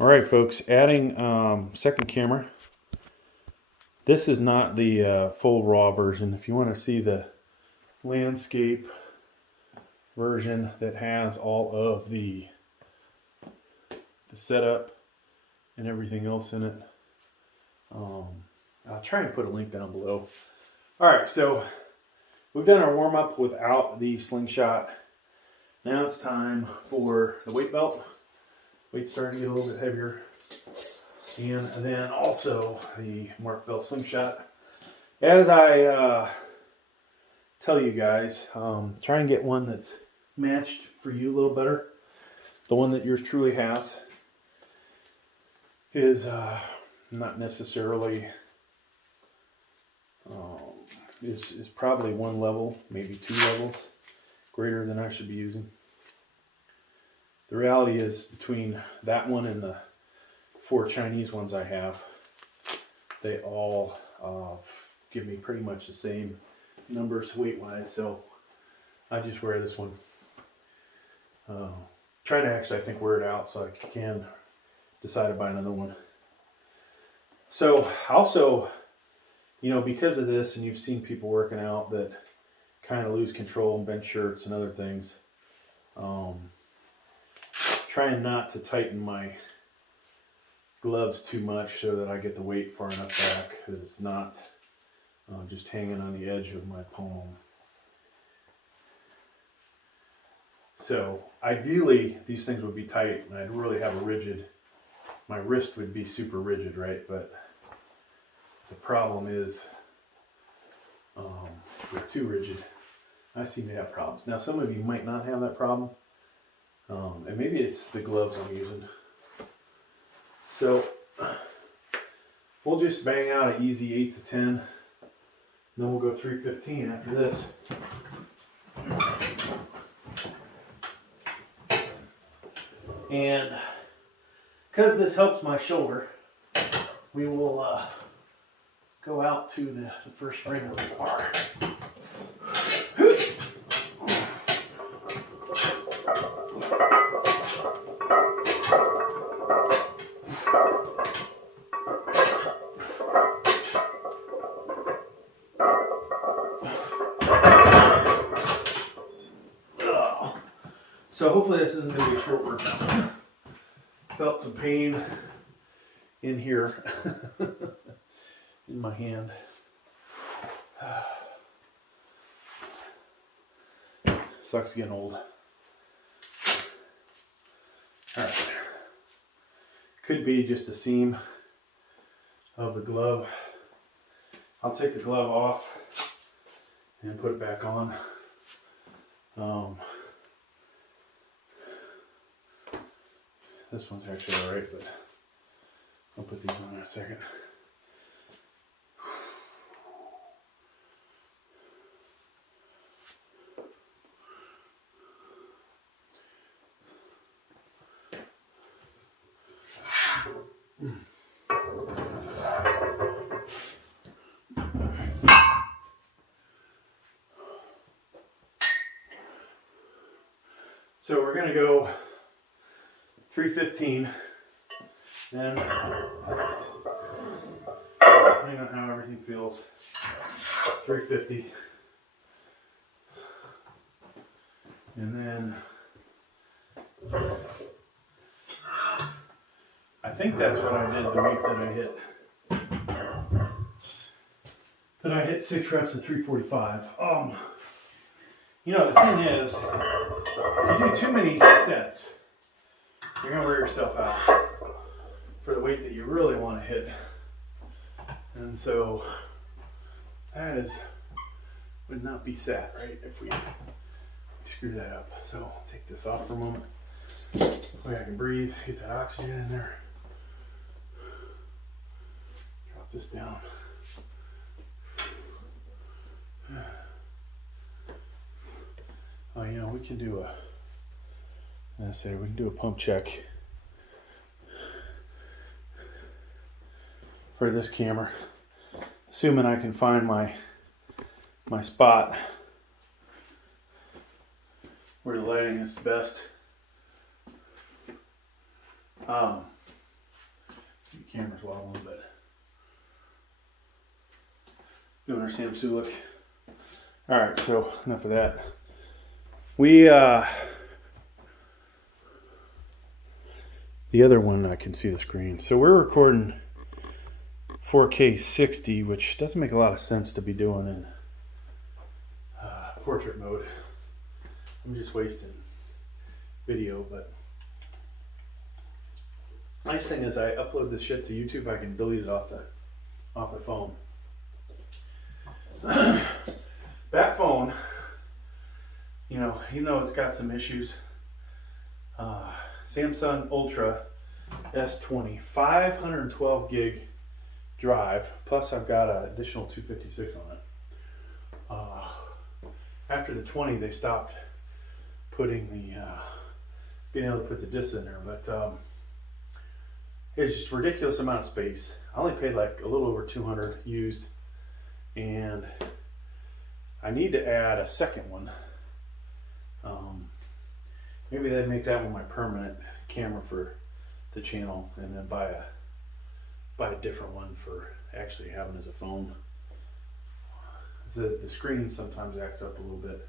All right, folks, adding second camera. This is not the full raw version. If you want to see the landscape version that has all of the setup and everything else in it, I'll try and put a link down below. All right, so we've done our warm-up without the Slingshot. Now it's time for the weight belt. Weight's starting to get a little bit heavier. And then also the Mark Bell Slingshot. As I tell you guys, try and get one that's matched for you a little better. The one that yours truly has is not necessarily, is probably one level, maybe two levels greater than I should be using. The reality is, between that one and the 4 Chinese ones I have, they all give me pretty much the same numbers weight-wise, so I just wear this one. Trying to actually, I think, wear it out so I can decide to buy another one. So, also, you know, because of this, and you've seen people working out that kind of lose control in bench shirts and other things, trying not to tighten my gloves too much so that I get the weight far enough back that it's not just hanging on the edge of my palm. So ideally these things would be tight and I'd really have a rigid, my wrist would be super rigid, right? But the problem is they're too rigid. I seem to have problems. Now some of you might not have that problem. And maybe it's the gloves I'm using. So we'll just bang out an easy 8 to 10. And then we'll go 315 after this. And because this helps my shoulder, we will go out to the first ring of the bar. So hopefully this isn't going to be a short workout. Felt some pain in here in my hand. Sucks getting old. Alright. Could be just a seam of the glove. I'll take the glove off and put it back on. This one's actually alright, but I'll put these on in a second. So we're going to go 315, then depending on how everything feels, 350, and then I think that's what I did the week that I hit 6 reps at 345. You know, the thing is, if you do too many sets, you're going to wear yourself out for the weight that you really want to hit. And so that would not be sat right if we screw that up. So I'll take this off for a moment. That way I can breathe, get that oxygen in there. Drop this down. Oh, you know, we can do we can do a pump check for this camera, assuming I can find my spot where the lighting is best. The camera's wobbling, but doing our Sam Sulek. All right, so enough of that. We the other one, I can see the screen. So we're recording 4K 60, which doesn't make a lot of sense to be doing in portrait mode. I'm just wasting video, but nice thing is I upload this shit to YouTube, I can delete it off the phone. That phone, you know, even though it's got some issues, Samsung Ultra S20, 512 gig drive, plus I've got an additional 256 on it. After the 20, they stopped putting the being able to put the discs in there, but it's just a ridiculous amount of space. I only paid like a little over 200 used, and I need to add a second one. Maybe they'd make that one my permanent camera for the channel, and then buy a different one for actually having as a phone. The screen sometimes acts up a little bit,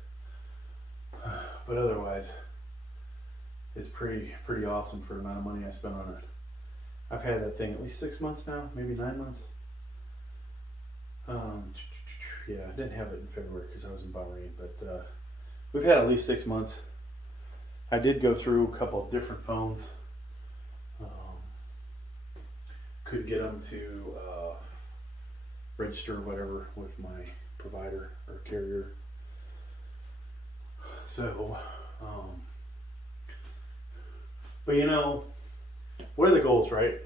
but otherwise it's pretty awesome for the amount of money I spent on it. I've had that thing at least 6 months now, maybe 9 months. Yeah, I didn't have it in February because I was in Bahrain, but we've had at least 6 months. I did go through a couple of different phones. Couldn't get them to register or whatever with my provider or carrier. So, but you know, what are the goals, right?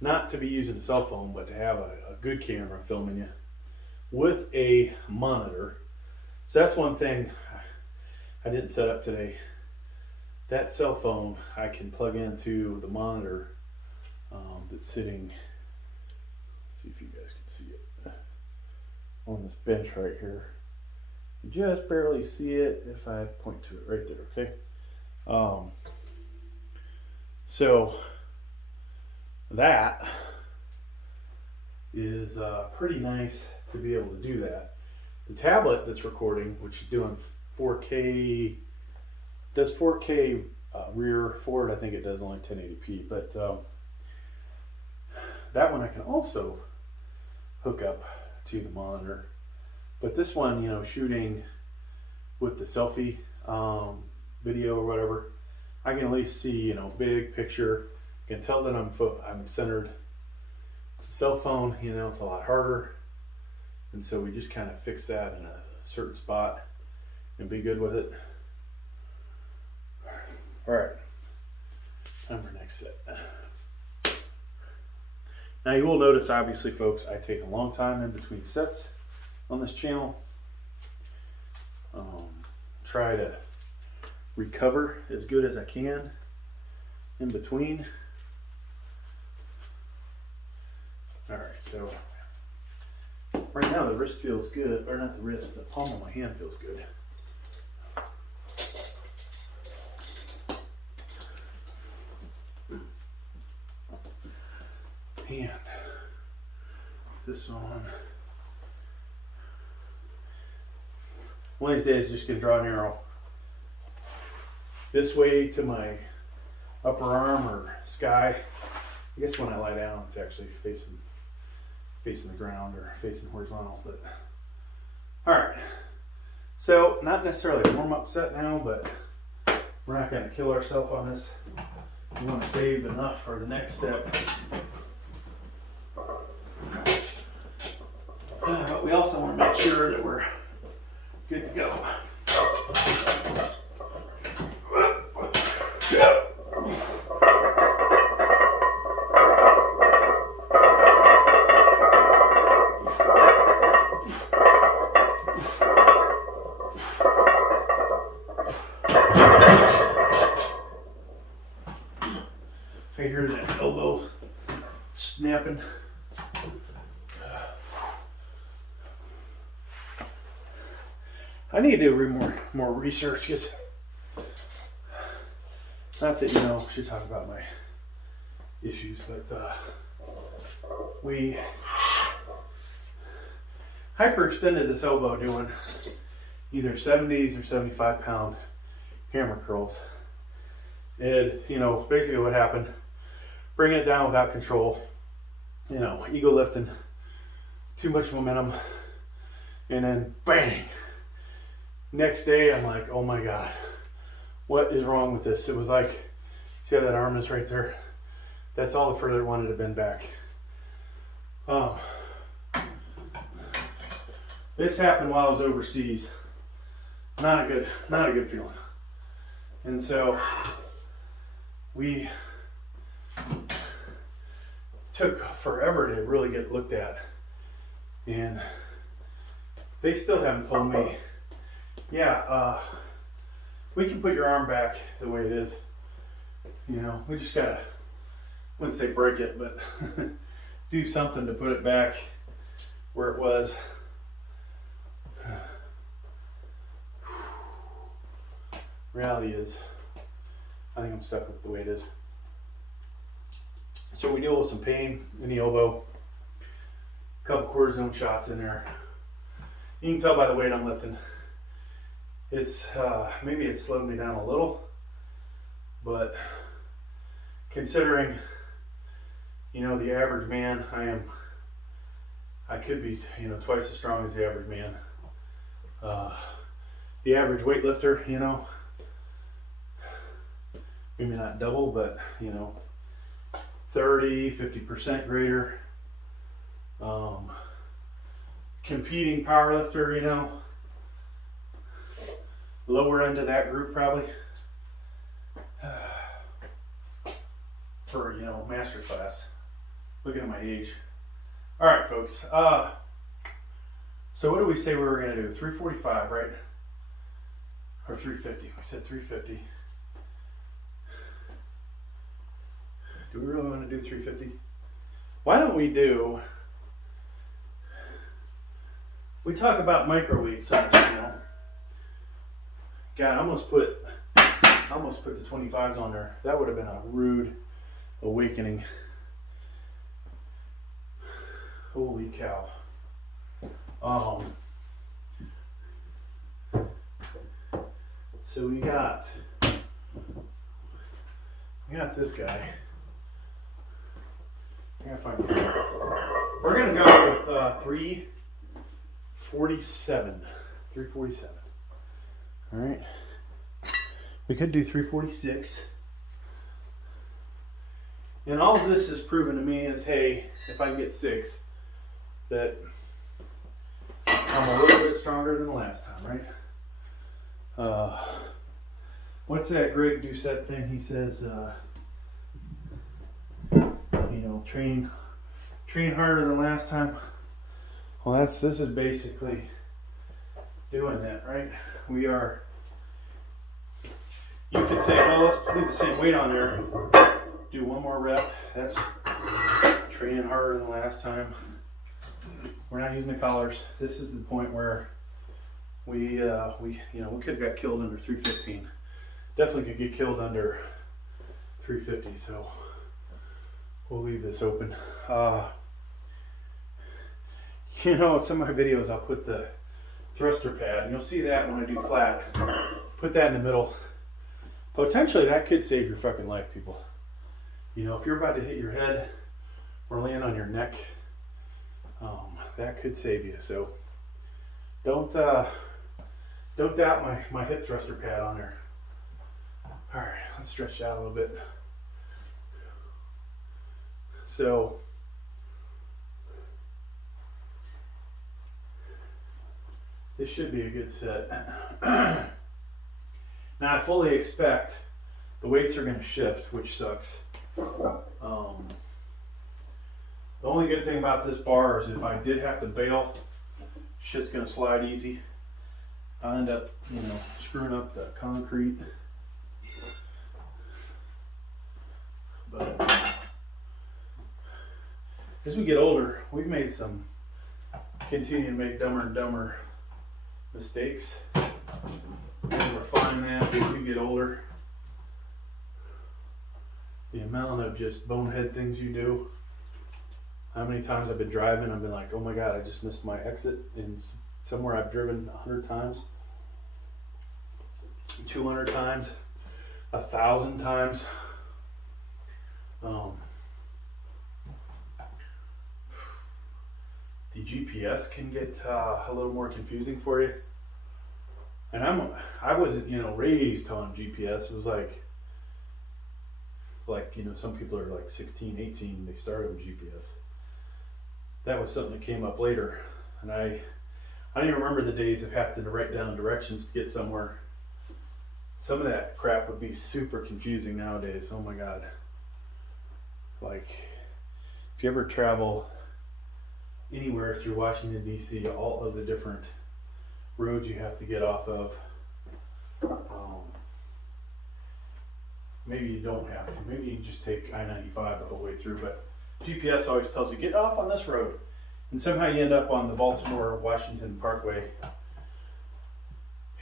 Not to be using a cell phone, but to have a good camera filming you with a monitor. So that's one thing I didn't set up today. That cell phone I can plug into the monitor that's sitting, let's see if you guys can see it, on this bench right here. You just barely see it if I point to it right there, okay? So that is pretty nice to be able to do that. The tablet that's recording, which is doing 4K, does 4K rear forward. I think it does only 1080p, but that one I can also hook up to the monitor. But this one, you know, shooting with the selfie video or whatever, I can at least see, you know, big picture. I can tell that I'm centered. The cell phone, you know, it's a lot harder, and so we just kind of fix that in a certain spot and be good with it. All right, time for next set. Now you will notice, obviously, folks, I take a long time in between sets on this channel. Try to recover as good as I can in between. All right, so right now the wrist feels good, or not the wrist, the palm of my hand feels good. And this on. One of these days, just gonna draw an arrow this way to my upper arm or sky. I guess when I lie down, it's actually facing the ground or facing horizontal. But all right, so not necessarily a warm-up set now, but we're not gonna kill ourselves on this. We want to save enough for the next set. But we also want to make sure that we're good to go. I hear that elbow snapping. I need to do more research, because not that, you know, I should talk about my issues, but we hyperextended this elbow doing either 70s or 75-pound hammer curls. And, you know, basically what happened, bringing it down without control, you know, ego lifting, too much momentum, and then bang. Next day, I'm like, oh my God, what is wrong with this? It was like, see how that arm is right there? That's all the further it wanted to bend back. This happened while I was overseas. Not a good feeling. And so we took forever to really get looked at. And they still haven't told me, yeah, we can put your arm back the way it is. You know, we just gotta, I wouldn't say break it, but do something to put it back where it was. Reality is, I think I'm stuck with the way it is. So we deal with some pain in the elbow, a couple cortisone shots in there. You can tell by the weight I'm lifting. It's maybe it's slowed me down a little, but considering, you know, the average man, I could be, you know, twice as strong as the average man. The average weightlifter, you know, maybe not double, but, you know, 30-50% greater. Competing powerlifter, you know, lower end of that group probably. For, you know, master class. Looking at my age. All right, folks. So what did we say we were going to do? 345, right? Or 350. We said 350. Do we really want to do 350? Why don't we do... We talk about micro weights on this channel. God, I almost put the 25s on there. That would have been a rude awakening. Holy cow. So we got this guy. I gotta find this. We're gonna go with 347. 347. All right. We could do 346. And all this has proven to me is, hey, if I get 6, that I'm a little bit stronger than the last time, right? What's that Greg Doucette thing? He says, you know, train harder than last time. Well, this is basically doing that, right? We are, you could say, well, let's leave the same weight on there, do one more rep. That's training harder than last time. We're not using the collars. This is the point where we you know, we could have got killed under 315. Definitely could get killed under 350. So we'll leave this open. You know, some of my videos I'll put the thruster pad, and you'll see that when I do flat. Put that in the middle. Potentially that could save your fucking life, people. You know, if you're about to hit your head or land on your neck, that could save you. So don't doubt my hip thruster pad on there. All right, let's stretch out a little bit. So this should be a good set. Now I fully expect the weights are going to shift, which sucks. The only good thing about this bar is if I did have to bail, shit's going to slide easy. I'll end up, you know, screwing up the concrete. But as we get older, we've made continue to make dumber and dumber mistakes. And refine that as we get older. The amount of just bonehead things you do. how many times I've been driving, I've been like, oh my God, I just missed my exit. And somewhere I've driven 100 times, 200 times, 1,000 times. The GPS can get a little more confusing for you. And I wasn't, raised on GPS. It was like, some people are like 16, 18, they started with GPS. That was something that came up later. And I don't even remember the days of having to write down directions to get somewhere. Some of that crap would be super confusing nowadays. Oh my God. Like, if you ever travel anywhere through Washington, D.C., all of the different roads you have to get off of, maybe you don't have to. Maybe you just take I-95 the whole way through, but GPS always tells you, get off on this road. And somehow you end up on the Baltimore-Washington Parkway,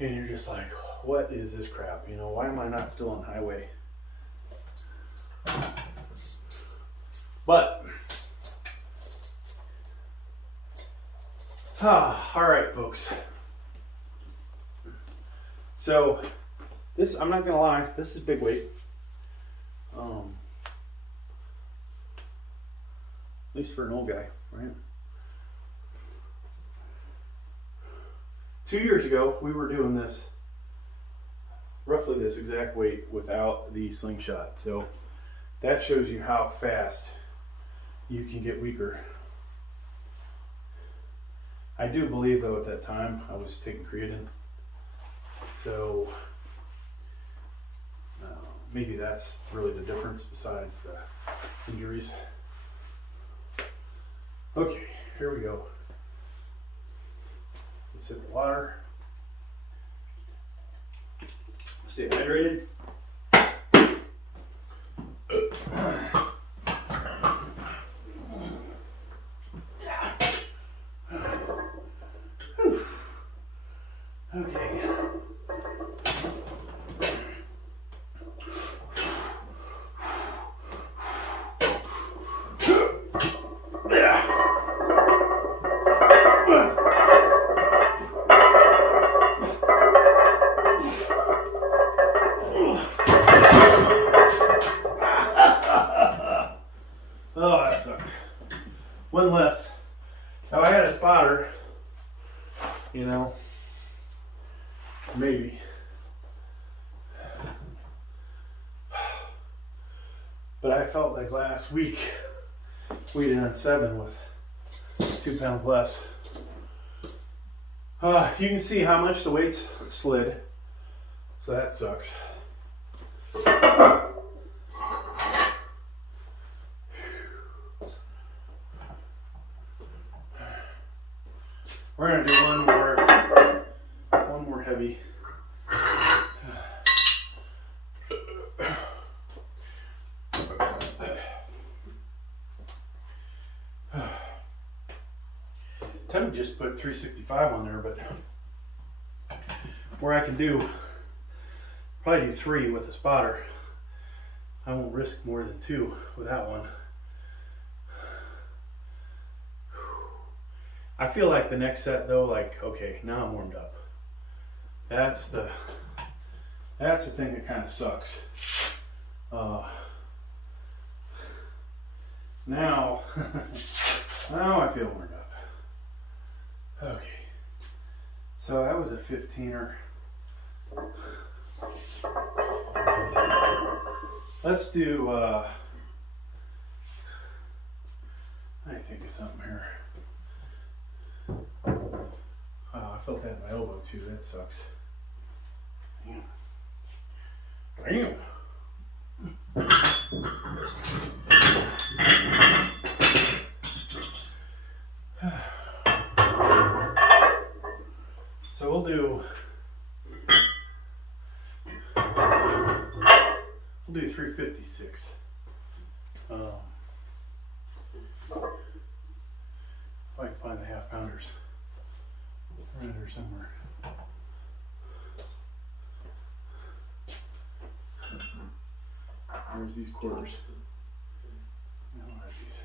and you're just like, what is this crap? Why am I not still on highway? But, all right, folks. So, this, I'm not gonna lie, this is big weight. At least for an old guy, right? 2 years ago, we were doing this, roughly this exact weight without the Slingshot. So that shows you how fast you can get weaker. I do believe though at that time I was taking creatine. So maybe that's really the difference besides the injuries. Okay, here we go. A sip of water. Stay hydrated. Okay. Oh, that sucked. One less. Now I had a spotter, maybe. But I felt like last week weighed on 7 with 2 pounds less. You can see how much the weights slid, so that sucks. We're gonna do one more heavy. Tim just put 365 on there, but where I can probably do 3 with a spotter. I won't risk more than 2 with that one. I feel like the next set though, like, okay, now I'm warmed up. That's the thing that kind of sucks. Now I feel warmed up. Okay, so that was a 15er. Let's do, I think of something here. I felt that in my elbow too, that sucks. Damn. So we'll do 356. If I can find the half pounders around here somewhere. Where's these quarters? No, where are these?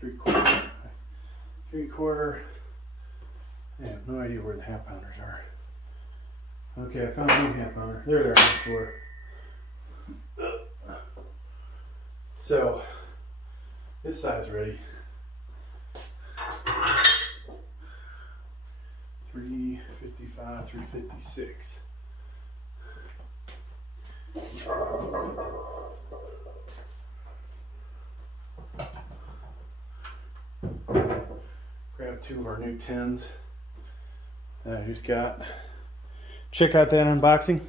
3/4. I have no idea where the half pounders are. Okay, I found one half pounder. There they are on the floor. So this side's ready. 355, 356. Grab 2 of our new 10s that I just got. Check out that unboxing.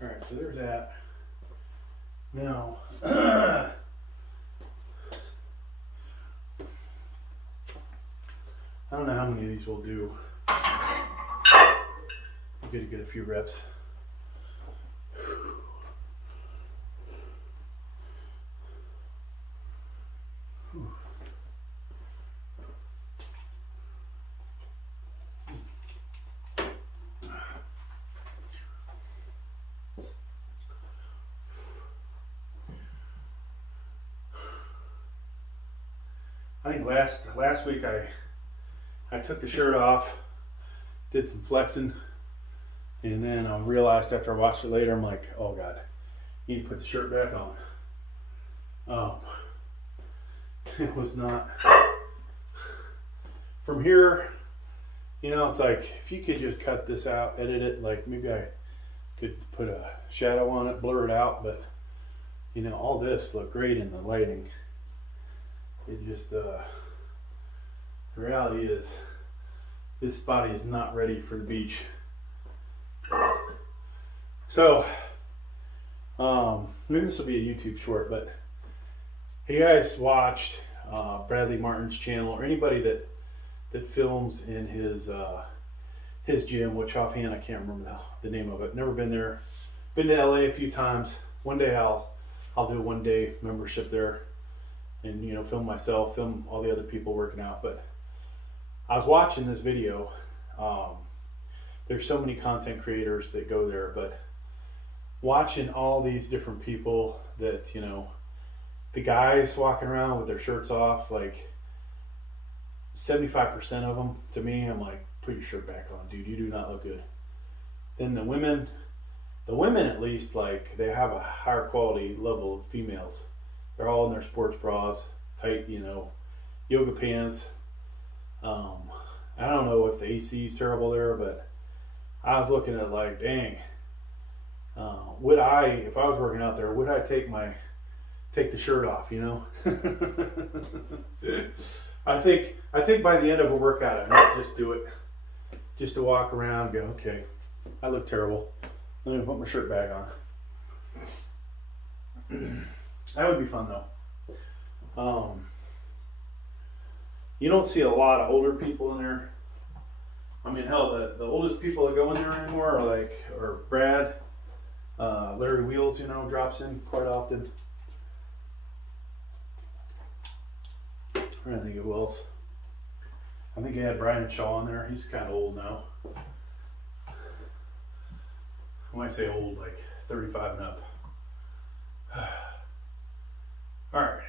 Alright, so there's that. Now, I don't know how many of these we'll do. I'm going to get a few reps. I think last week I took the shirt off, did some flexing, and then I realized after I watched it later, I'm like, oh God, you need to put the shirt back on. It was not, from here, you know, it's like, if you could just cut this out, edit it, like maybe I could put a shadow on it, blur it out, but you know, all this looked great in the lighting. It just, the reality is, this body is not ready for the beach. So, maybe this will be a YouTube short, but have you guys watched Bradley Martin's channel, or anybody that films in his gym, which offhand I can't remember the name of it. Never been there. Been to LA a few times. One day I'll do a 1-day membership there, and you know, film myself, film all the other people working out. But I was watching this video. There's so many content creators that go there, but watching all these different people that, you know, the guys walking around with their shirts off, like 75% of them, to me, I'm like, put your shirt back on, dude, you do not look good. Then the women at least, like, they have a higher quality level of females. They're all in their sports bras, tight, you know, yoga pants. I don't know if the AC is terrible there, but I was looking at like, dang, would I, if I was working out there, would I take the shirt off, you know? I think by the end of a workout, I might just do it, just to walk around and go, okay, I look terrible. Let me put my shirt back on. That would be fun though. You don't see a lot of older people in there. I mean, hell, the oldest people that go in there anymore are Brad, Larry Wheels, you know, drops in quite often. I'm trying to think of who else. I think I had Brian Shaw in there. He's kind of old now. When I say old, like 35 and up. All right.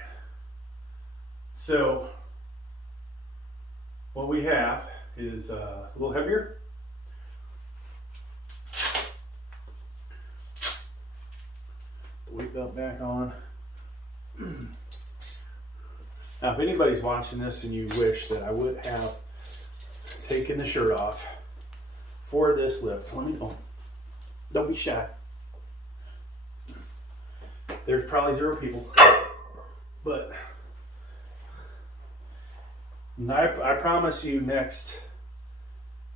So what we have is a little heavier. The weight belt back on. Now, if anybody's watching this and you wish that I would have taken the shirt off for this lift, let me know. Don't be shy. There's probably 0 people, but I promise you next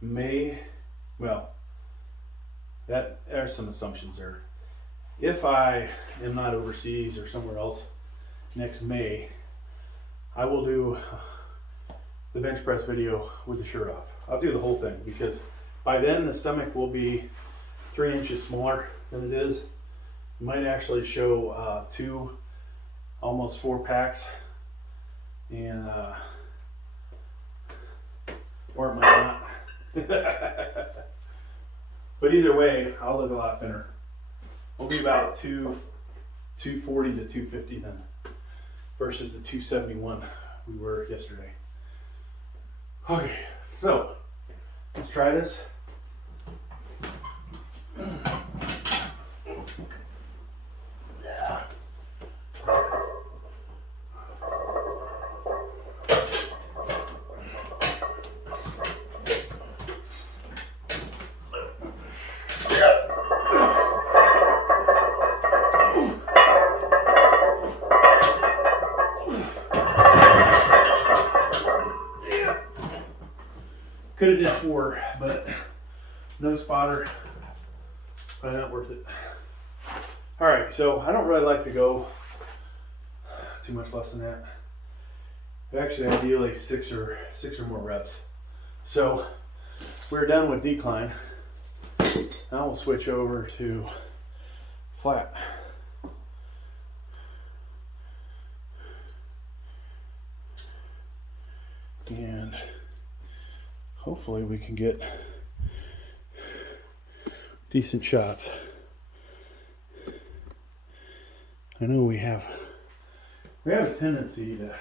May, well, there's some assumptions there. If I am not overseas or somewhere else next May, I will do the bench press video with the shirt off. I'll do the whole thing, because by then the stomach will be 3 inches smaller than it is. It might actually show 2, almost 4 packs, and or it might not. But either way, I'll look a lot thinner. We'll be about 240 to 250 then, versus the 271 we were yesterday. Okay, so let's try this. Could have did 4, but no spotter, probably not worth it. All right, so I don't really like to go too much less than that. Actually, ideally 6 or more reps. So we're done with decline. Now we'll switch over to flat. And hopefully we can get decent shots. I know we have a tendency to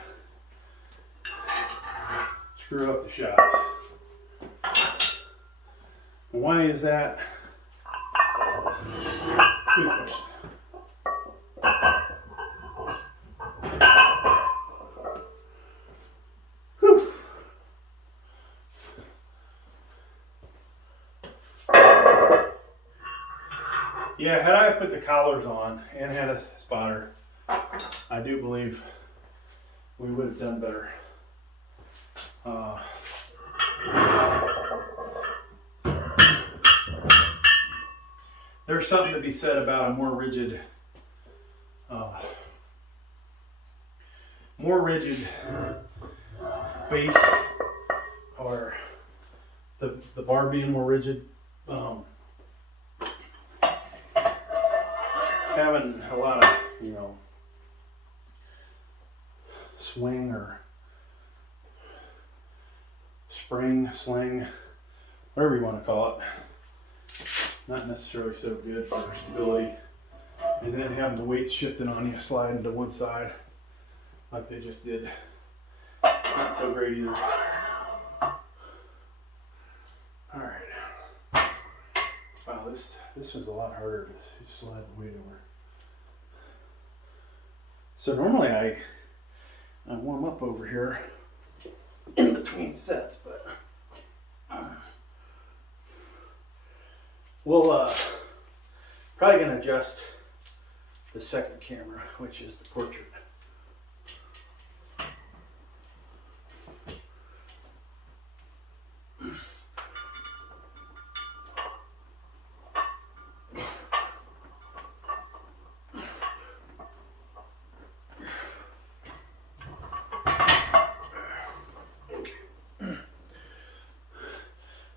screw up the shots. And why is that? Good question. Yeah, had I put the collars on and had a spotter, I do believe we would have done better. There's something to be said about a more rigid base, or the bar being more rigid. Having a lot of, swing or spring, sling, whatever you want to call it, not necessarily so good for stability. And then having the weight shifting on you, sliding to one side like they just did, not so great either. All right. Wow, this was a lot harder to slide the weight over. So normally I warm up over here in between sets, but we'll probably gonna adjust the second camera, which is the portrait.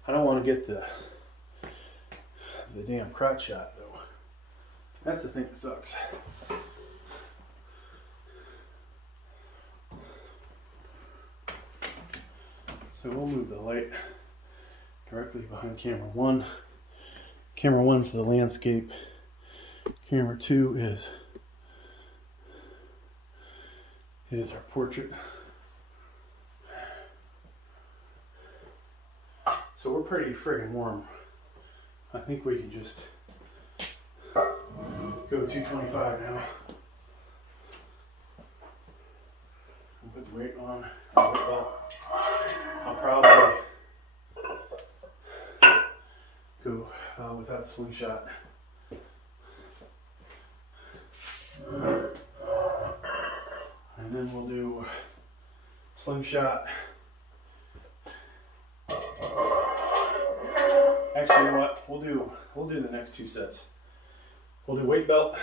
I don't want to get the damn crotch shot though. That's the thing that sucks. So we'll move the light directly behind camera 1. Camera 1's the landscape. Camera 2 is our portrait. So we're pretty friggin' warm. I think we can just go 225 now. I'll put the weight on. I'll probably go without the slingshot. And then we'll do slingshot. Actually, you know what? We'll do the next 2 sets. We'll do weight belt.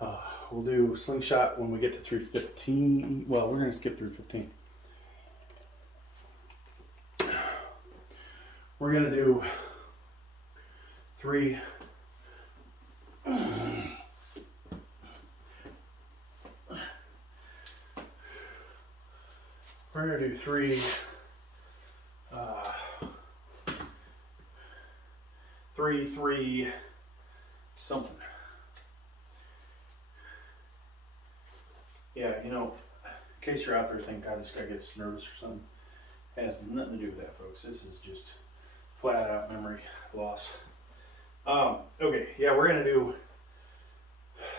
We'll do slingshot when we get to 315. Well, we're going to skip 315. We're going to do 3. We're going to do 3 33 something. Yeah, you know, in case you're out there thinking, God, this guy gets nervous or something, it has nothing to do with that, folks. This is just flat out memory loss. Okay, yeah, we're gonna do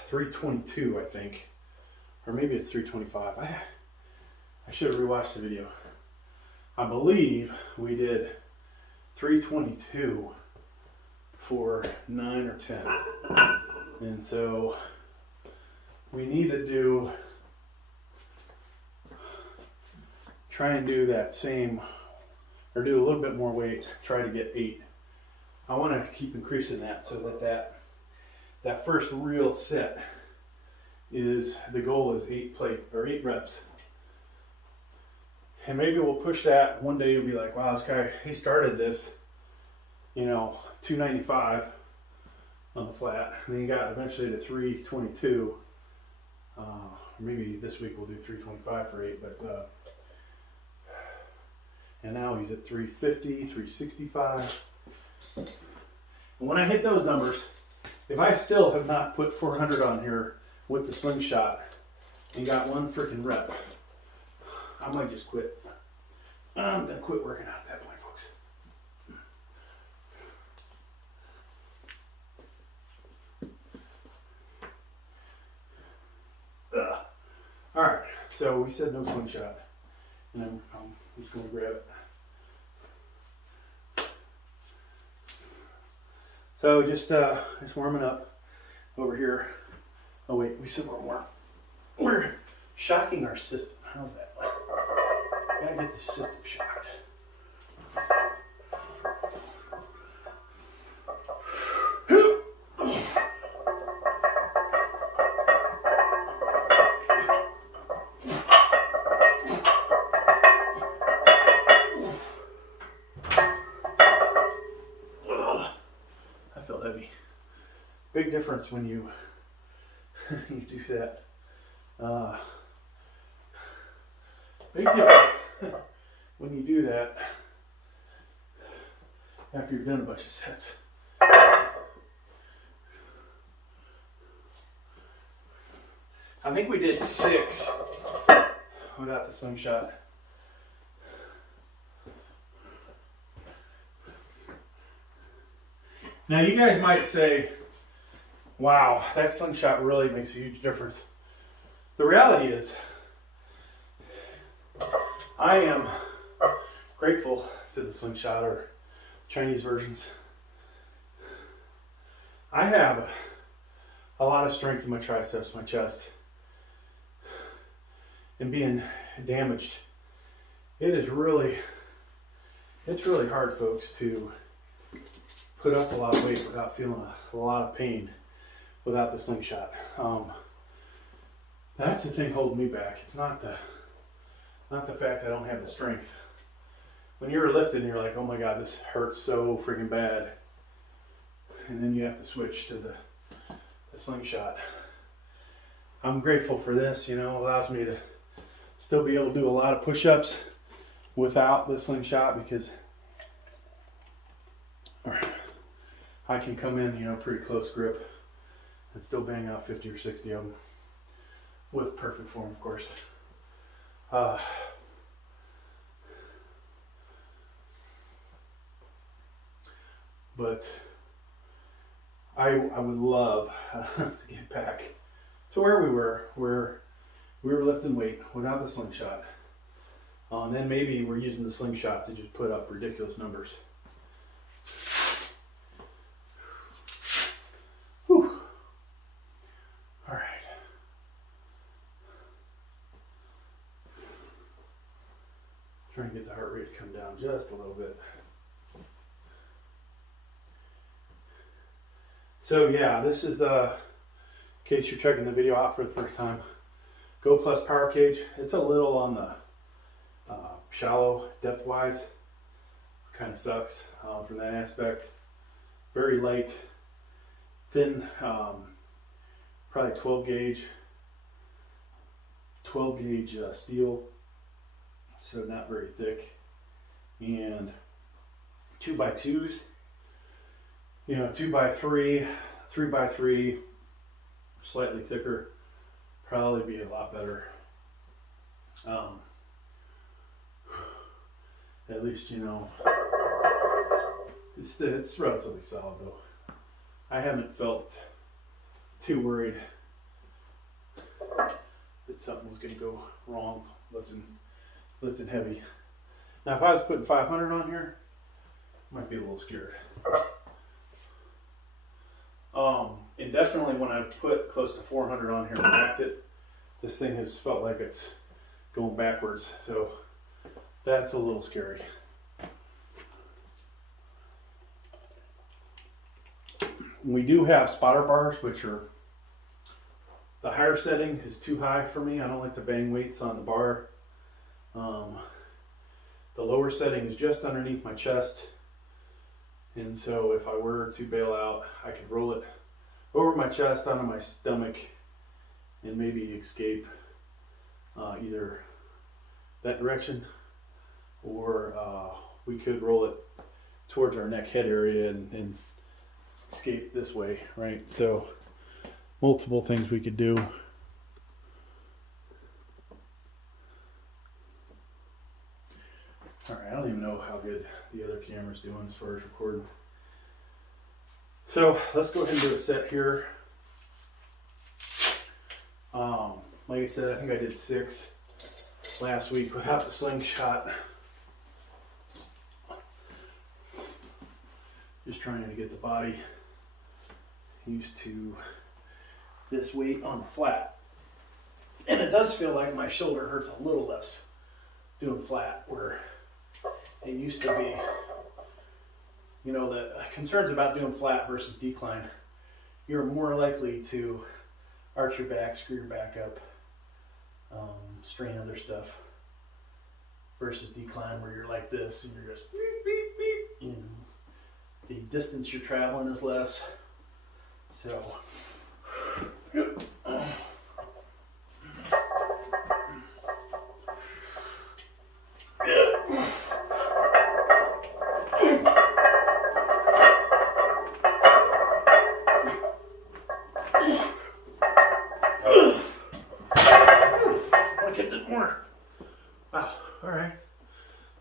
322, I think, or maybe it's 325. I should have rewatched the video. I believe we did 322 for 9 or 10, and so we need to do, try and do that same, or do a little bit more weight, try to get 8. I want to keep increasing that so that that first real set is, the goal is 8 reps. And maybe we'll push that. One day you'll be like, wow, this guy, he started this, you know, 295 on the flat, and then he got eventually to 322. Maybe this week we'll do 325 for 8, but and now he's at 350, 365. And when I hit those numbers, if I still have not put 400 on here with the Slingshot and got one freaking rep, I might just quit. I'm gonna quit working out at that point, folks. All right, so we said no Slingshot, and I'm just gonna grab it. So just warming up over here. Oh wait, we said we're shocking our system. How's that? Gotta get the system shocked. I felt heavy. Big difference when you you do that. Big difference when you do that after you've done a bunch of sets. I think we did 6 without the Slingshot. Now you guys might say, wow, that Slingshot really makes a huge difference. The reality is, I am grateful to the Slingshot or Chinese versions. I have a lot of strength in my triceps, my chest, and being damaged. It's really hard, folks, to put up a lot of weight without feeling a lot of pain without the Slingshot. That's the thing holding me back. It's not the fact I don't have the strength. When you're lifting, you're like, oh my God, this hurts so freaking bad. And then you have to switch to the Slingshot. I'm grateful for this, you know, allows me to still be able to do a lot of push-ups without the Slingshot, because I can come in, you know, pretty close grip and still bang out 50 or 60 of them with perfect form, of course. But I would love to get back to where we were lifting weight without the Slingshot. And then maybe we're using the Slingshot to just put up ridiculous numbers. Whew. All right. Trying to get the heart rate to come down just a little bit. So yeah, this is the, in case you're checking the video out for the first time, Go Plus Power Cage. It's a little on the shallow depth wise. Kind of sucks from that aspect. Very light, thin, probably 12 gauge steel, so not very thick, and 2x2s. you know, 2x3, 3x3, slightly thicker, probably be a lot better. At least, you know, it's relatively solid though. I haven't felt too worried that something was going to go wrong lifting heavy. Now, if I was putting 500 on here, I might be a little scared. And definitely when I put close to 400 on here and backed it, this thing has felt like it's going backwards. So that's a little scary. We do have spotter bars, which are, the higher setting is too high for me. I don't like to bang weights on the bar. The lower setting is just underneath my chest. And so if I were to bail out, I could roll it over my chest onto my stomach and maybe escape either that direction, or we could roll it towards our neck head area and escape this way, right? So multiple things we could do. All right, I don't even know how good the other camera's doing as far as recording. So let's go ahead and do a set here. Like I said, I think I did 6 last week without the slingshot. Just trying to get the body used to this weight on the flat. And it does feel like my shoulder hurts a little less doing flat, where it used to be, you know, the concerns about doing flat versus decline. You're more likely to arch your back, screw your back up, strain other stuff, versus decline where you're like this and you're just beep, beep, beep. You know, the distance you're traveling is less. So wow, all right,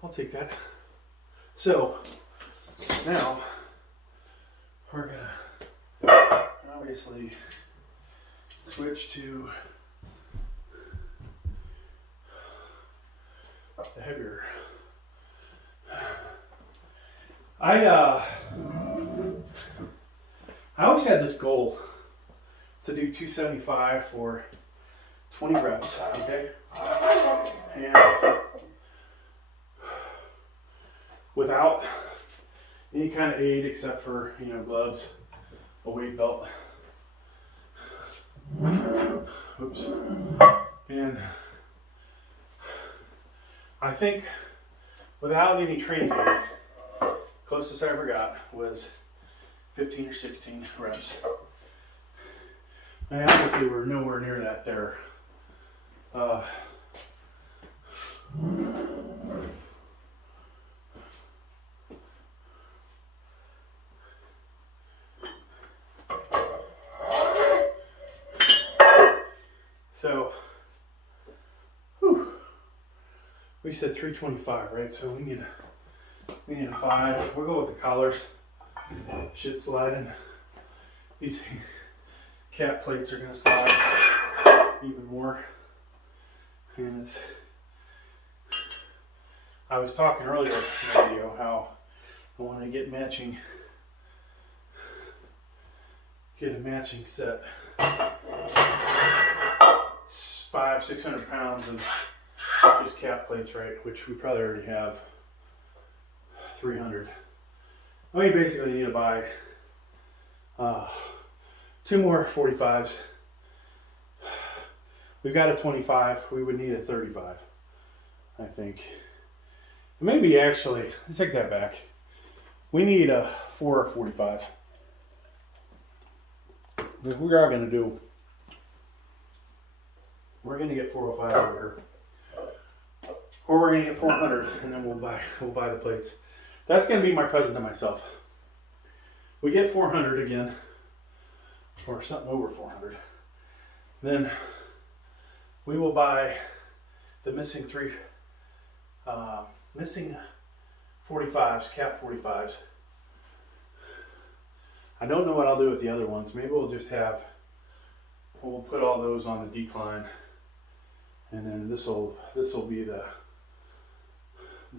I'll take that. So now we're gonna obviously switch to the heavier. I always had this goal to do 275 for 20 reps, okay? And without any kind of aid except for, you know, gloves, a weight belt. Oops. And I think without any training aid, closest I ever got was 15 or 16 reps. I obviously were nowhere near that there. So, we said 325, right? So we need a 5. We'll go with the collars. Shit sliding. These cap plates are gonna slide even more. And I was talking earlier in the video how I want to get a matching set. 500-600 pounds of just cap plates, right? Which we probably already have 300. We basically need to buy 2 more 45s. We've got a 25. We would need a 35, I think. Maybe actually, let's take that back. We need 4 45s. If we are going to do, we're going to get 405 over here, or we're going to get 400, and then we'll buy the plates. That's going to be my present to myself. we get 400 again, or something over 400, then we will buy the missing 45s, cap 45s. I don't know what I'll do with the other ones. Maybe we'll put all those on the decline, and then this will be the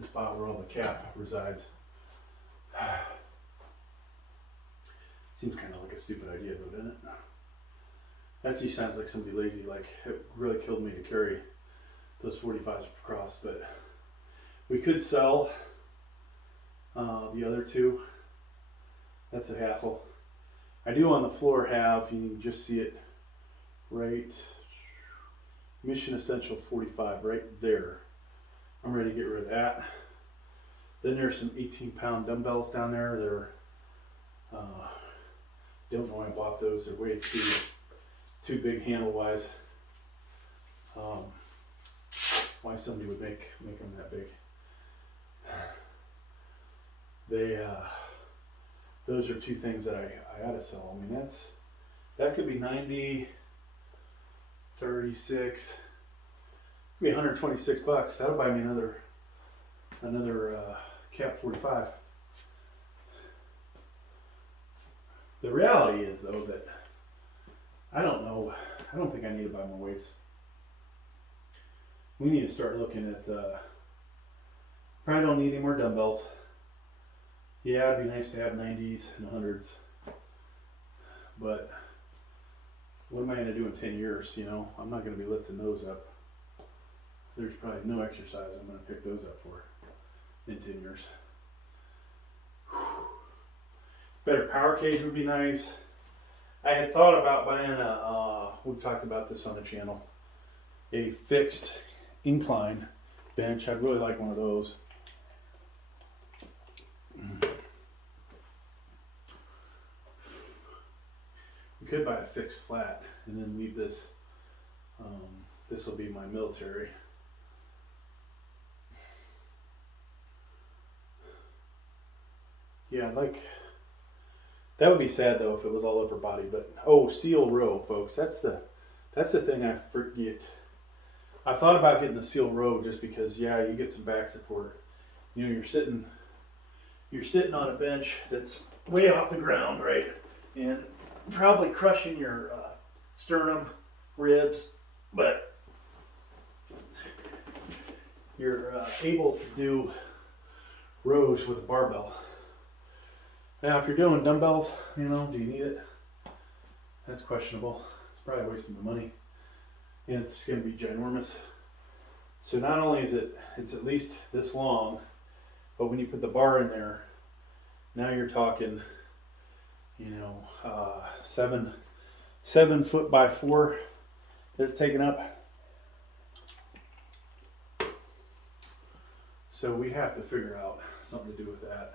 spot where all the cap resides. Seems kind of like a stupid idea though, doesn't it? That just sounds like somebody lazy, like it really killed me to carry those 45s across, but we could sell the other two. That's a hassle. I do on the floor have, you can just see it right, Mission Essential 45 right there. I'm ready to get rid of that. Then there's some 18-pound dumbbells down there. They're, don't know why I bought those. They're way too big handle-wise. Why somebody would make them that big. Those are two things that I ought to sell. I mean, that could be 90, 36, could be 126 bucks. That'll buy me another cap 45. The reality is though that I don't think I need to buy more weights. We need to start looking at probably don't need any more dumbbells. Yeah, it'd be nice to have 90s and 100s, but what am I going to do in 10 years? You know, I'm not going to be lifting those up. There's probably no exercise I'm going to pick those up for in 10 years. Better power cage would be nice. I had thought about buying we've talked about this on the channel, a fixed incline bench. I'd really like one of those. We could buy a fixed flat and then leave this. This will be my military. Yeah, that would be sad though if it was all upper body. But seal row, folks. That's the thing I forget. I thought about getting the seal row just because, yeah, you get some back support. You know, you're sitting on a bench that's way off the ground, right? And probably crushing your sternum, ribs, but you're able to do rows with a barbell. Now, if you're doing dumbbells, you know, do you need it? That's questionable. It's probably wasting the money, and it's going to be ginormous. So not only is it's at least this long, but when you put the bar in there, now you're talking, you know, 7 foot by 4 that's taken up. So we have to figure out something to do with that.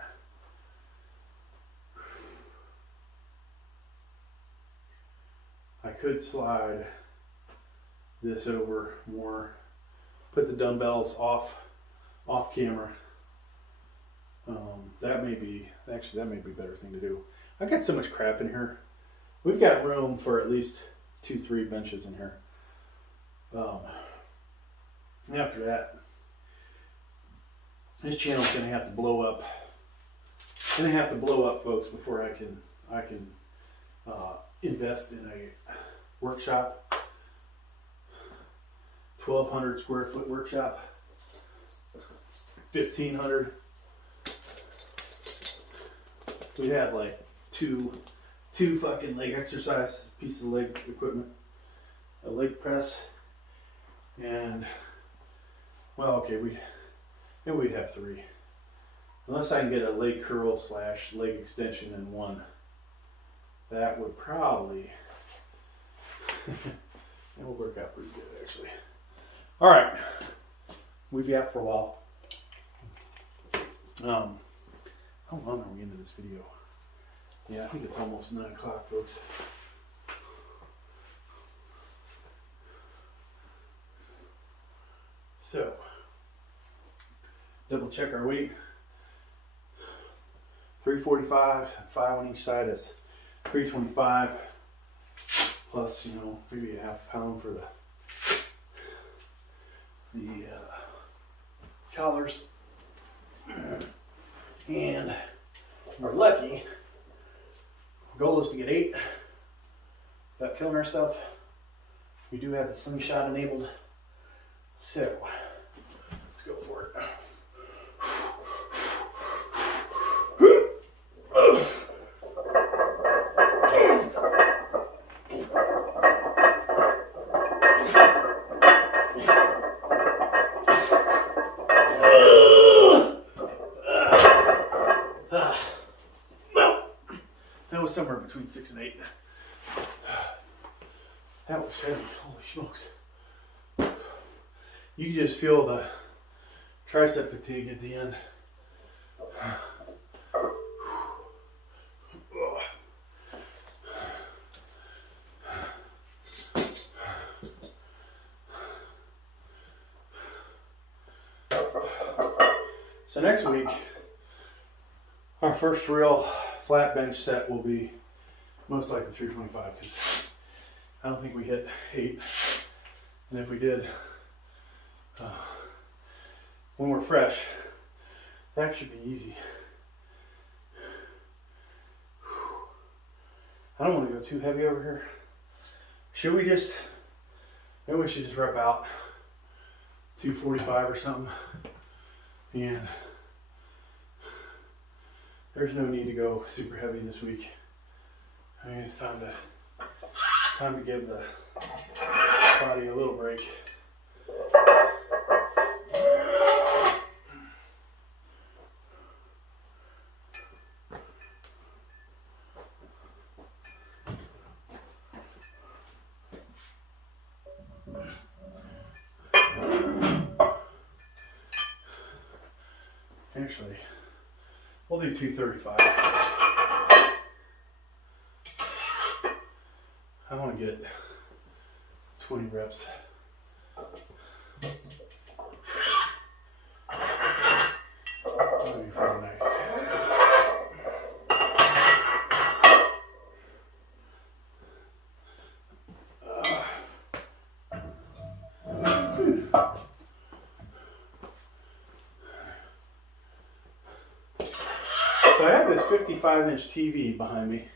I could slide this over more, put the dumbbells off camera. That may be a better thing to do. I got so much crap in here. We've got room for at least 2-3 benches in here. After that, this channel's gonna have to blow up. It's gonna have to blow up, folks, before I can invest in a workshop. 1,200 square foot workshop. 1,500. We have like two fucking leg exercise pieces of leg equipment, a leg press, and well, okay, maybe we'd have 3, unless I can get a leg curl / leg extension in one. That would probably that would work out pretty good, actually. All right, we've yapped for a while. How long are we into this video? Yeah, I think it's almost 9 o'clock, folks. So, double check our weight. 345, 5 on each side. That's 325 plus, you know, maybe a half pound for the collars. And we're lucky. Goal is to get 8 without killing ourselves. We do have the Slingshot enabled, so let's go for it. That was somewhere between 6 and 8. That was heavy, holy smokes. You can just feel the tricep fatigue at the end. So next week, our first real flat bench set will be most likely 325, because I don't think we hit 8. And if we did, when we're fresh, that should be easy. I don't want to go too heavy over here. Should we just, maybe we should just rep out 245 or something. And there's no need to go super heavy this week. I mean, it's time to give the body a little break. Actually, we'll do 235. I want to get 20 reps. That'll be pretty nice. So I have this 55-inch TV behind me.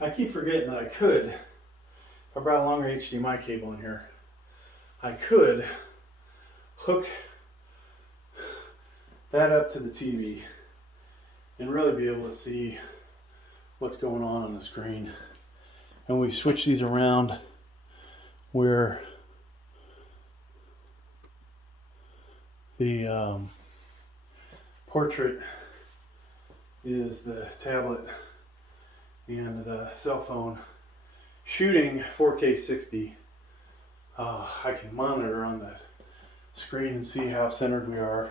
I keep forgetting that I could, if I brought a longer HDMI cable in here, I could hook that up to the TV and really be able to see what's going on the screen. And we switch these around where the portrait is the tablet and the cell phone shooting 4K 60. I can monitor on the screen and see how centered we are,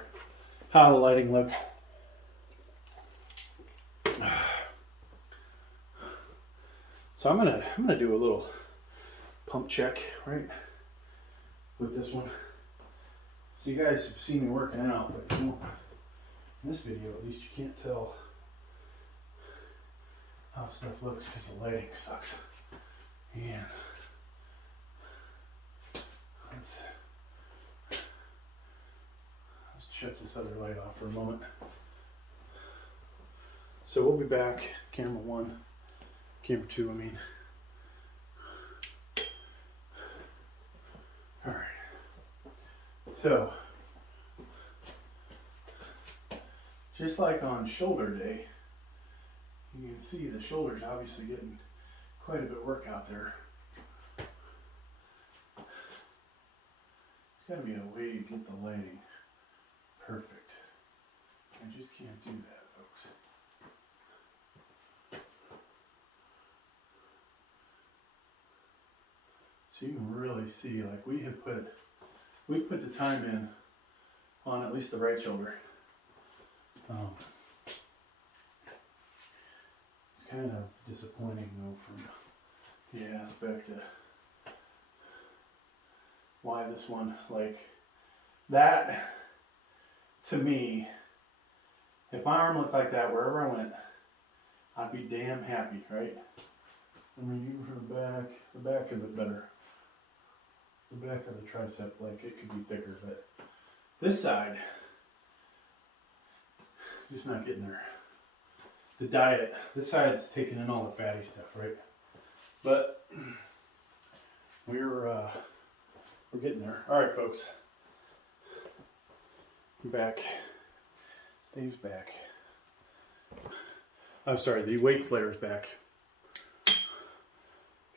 how the lighting looks. So I'm gonna do a little pump check, right, with this one. So you guys have seen me working out, but you know, in this video at least you can't tell how stuff looks because the lighting sucks. And let's shut this other light off for a moment. So we'll be back, camera 1, camera 2 I mean. Alright, so just like on shoulder day, you can see the shoulders obviously getting quite a bit of work out there. There's got to be a way to get the lighting perfect. I just can't do that, folks. So you can really see, like we put the time in on at least the right shoulder. It's kind of disappointing though from the aspect of why this one, like that to me If my arm looked like that wherever I went, I'd be damn happy, right? I mean, even from the back is it better. The back of the tricep, like it could be thicker, but this side, just not getting there. The diet, this side's taking in all the fatty stuff, right? But we're getting there. All right, folks. I'm back. Dave's back. I'm sorry, the weight slayer's back. You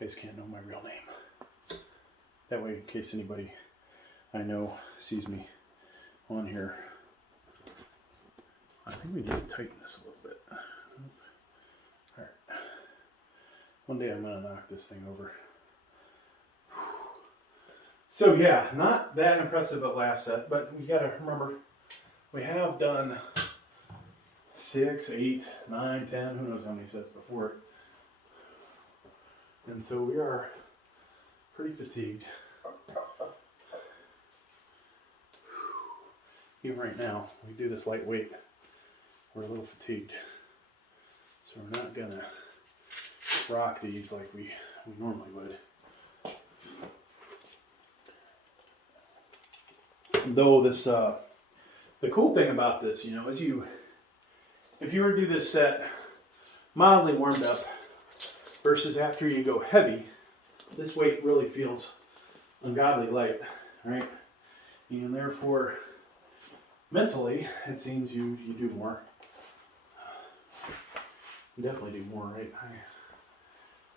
guys can't know my real name. That way, in case anybody I know sees me on here. I think we need to tighten this a little bit. All right. One day I'm gonna knock this thing over. So yeah, not that impressive at last set, but we gotta remember, we have done 6, 8, 9, 10, who knows how many sets before it. And so we are pretty fatigued. Even right now, we do this lightweight, we're a little fatigued. So we're not gonna rock these like we normally would. Though this, the cool thing about this, you know, is if you were to do this set mildly warmed up versus after you go heavy, this weight really feels ungodly light, right? And therefore, mentally, it seems you do more. You definitely do more, right?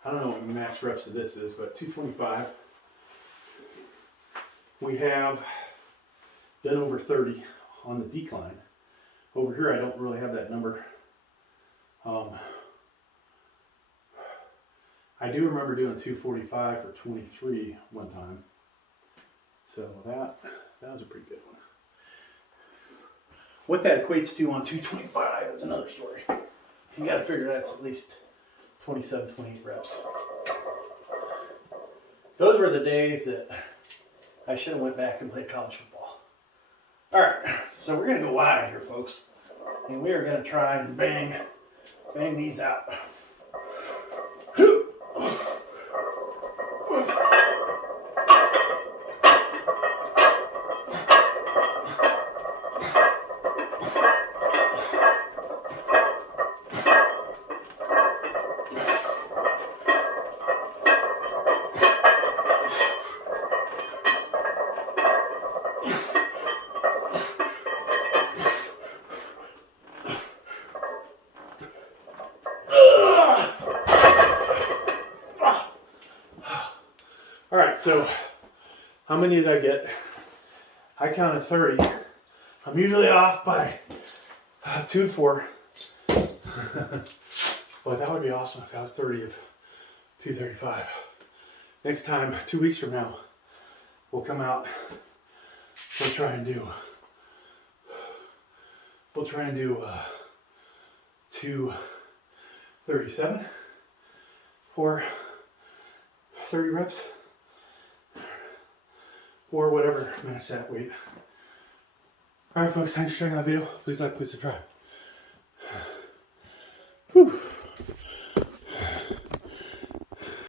I don't know what the max reps of this is, but 225. We have done over 30 on the decline. Over here, I don't really have that number. I do remember doing 245 for 23 one time. So that was a pretty good one. What that equates to on 225 is another story. You got to figure that's at least 27, 28 reps. Those were the days that I should have went back and played college football. All right, so we're going to go wide here, folks. And we are going to try and bang these out. All right, so how many did I get? I counted 30. I'm usually off by 2 to 4. Boy, that would be awesome if I was 30 of 235. Next time, 2 weeks from now, we'll come out. We'll try and do 237 for 30 reps. Or whatever match that weight. Alright folks, thanks for checking out the video. Please like, please subscribe.